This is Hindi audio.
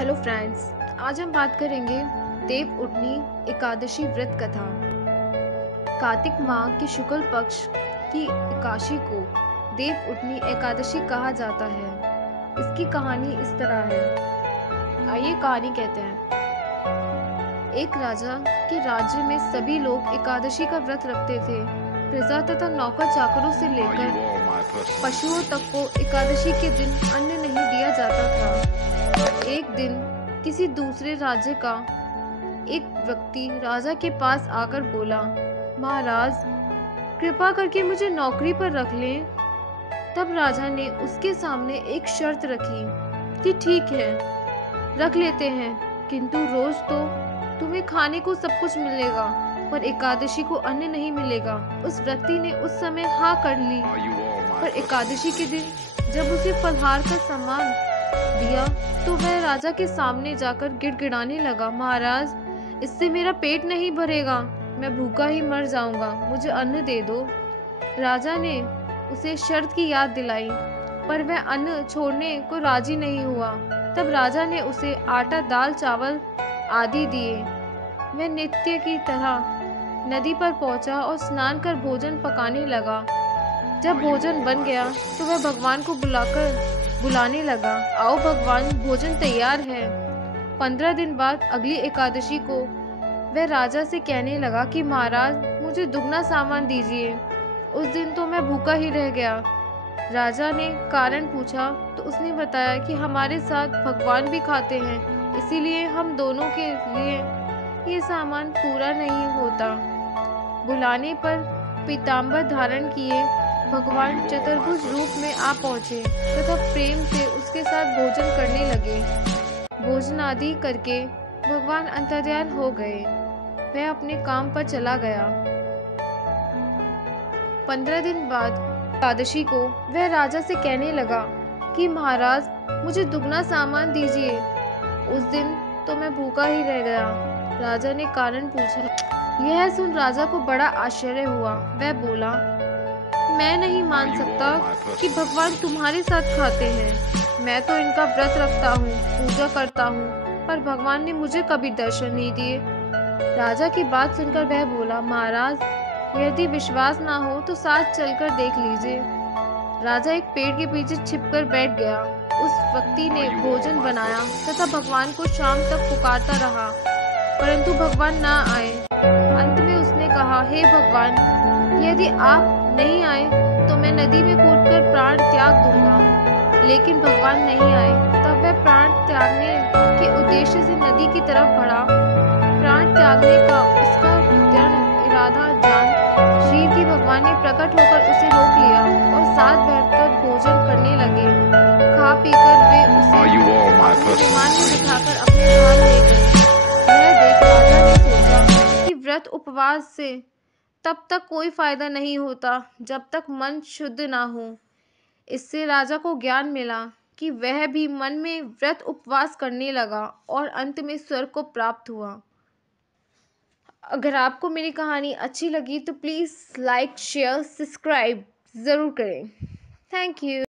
हेलो फ्रेंड्स, आज हम बात करेंगे देव उठनी एकादशी व्रत कथा। कार्तिक माह के शुक्ल पक्ष की एकादशी को देव उठनी एकादशी कहा जाता है। इसकी कहानी इस तरह है। आइए कहानी कहते हैं। एक राजा के राज्य में सभी लोग एकादशी का व्रत रखते थे। प्रजा तथा नौकर चाकरों से लेकर पशुओं तक को एकादशी के दिन अन्न नहीं दिया जाता था। एक दिन किसी दूसरे राज्य का एक व्यक्ति राजा के पास आकर बोला, महाराज कृपा करके मुझे नौकरी पर रख लें। तब राजा ने उसके सामने एक शर्त रखी कि ठीक है, रख लेते हैं, किंतु रोज तो तुम्हें खाने को सब कुछ मिलेगा, पर एकादशी को अन्न नहीं मिलेगा। उस व्यक्ति ने उस समय हाँ कर ली, पर एकादशी के दिन जब उसे फलहार का सामान दिया तो वह राजा के सामने जाकर गिड़गिड़ाने लगा, महाराज इससे मेरा पेट नहीं भरेगा, मैं भूखा ही मर जाऊंगा, मुझे अन्न दे दो। राजा ने उसे शर्त की याद दिलाई, पर वह अन्न छोड़ने को राजी नहीं हुआ। तब राजा ने उसे आटा, दाल, चावल आदि दिए। वह नित्य की तरह नदी पर पहुंचा और स्नान कर भोजन पकाने लगा। जब भोजन बन गया तो वह भगवान को बुलाने लगा, आओ भगवान, भोजन तैयार है। 15 दिन बाद अगली एकादशी को वह राजा से कहने लगा कि महाराज मुझे दुगना सामान दीजिए। उस दिन तो मैं भूखा ही रह गया। राजा ने कारण पूछा तो उसने बताया कि हमारे साथ भगवान भी खाते हैं, इसीलिए हम दोनों के लिए ये सामान पूरा नहीं होता। बुलाने पर पीताम्बर धारण किए भगवान चतुर्भुज रूप में आ पहुँचे तथा प्रेम से उसके साथ भोजन करने लगे। भोजन आदि करके भगवान अंतर्ध्यान हो गए। वह अपने काम पर चला गया। 15 दिन बाद एकादशी को वह राजा से कहने लगा कि महाराज मुझे दुगना सामान दीजिए। उस दिन तो मैं भूखा ही रह गया। राजा ने कारण पूछा। यह सुन राजा को बड़ा आश्चर्य हुआ। वह बोला, मैं नहीं मान सकता कि भगवान तुम्हारे साथ खाते हैं। मैं तो इनका व्रत रखता हूँ, पूजा करता हूँ, पर भगवान ने मुझे कभी दर्शन नहीं दिए। राजा की बात सुनकर वह बोला, महाराज यदि विश्वास ना हो तो साथ चलकर देख लीजिए। राजा एक पेड़ के पीछे छिपकर बैठ गया। उस व्यक्ति ने भोजन बनाया तथा भगवान को शाम तक पुकारता रहा, परंतु भगवान ना आए। अंत में उसने कहा, हे भगवान, यदि आप नहीं आए तो मैं नदी में कूदकर प्राण त्याग दूंगा। लेकिन भगवान नहीं आए। तब वह प्राण त्यागने के उद्देश्य से नदी की तरफ बढ़ा। प्राण त्यागने का उसका दृढ़ इरादा जान शीर की भगवान ने प्रकट होकर उसे रोक लिया और साथ बैठकर भोजन करने लगे। खा पीकर वे उसे विमान में बिठाकर अपने धाम ले गए। यह देख राजा ने सोचा कि व्रत उपवास से तब तक कोई फायदा नहीं होता जब तक मन शुद्ध ना हो। इससे राजा को ज्ञान मिला कि वह भी मन में व्रत उपवास करने लगा और अंत में स्वर्ग को प्राप्त हुआ। अगर आपको मेरी कहानी अच्छी लगी तो प्लीज़ लाइक, शेयर, सब्सक्राइब ज़रूर करें। Thank you.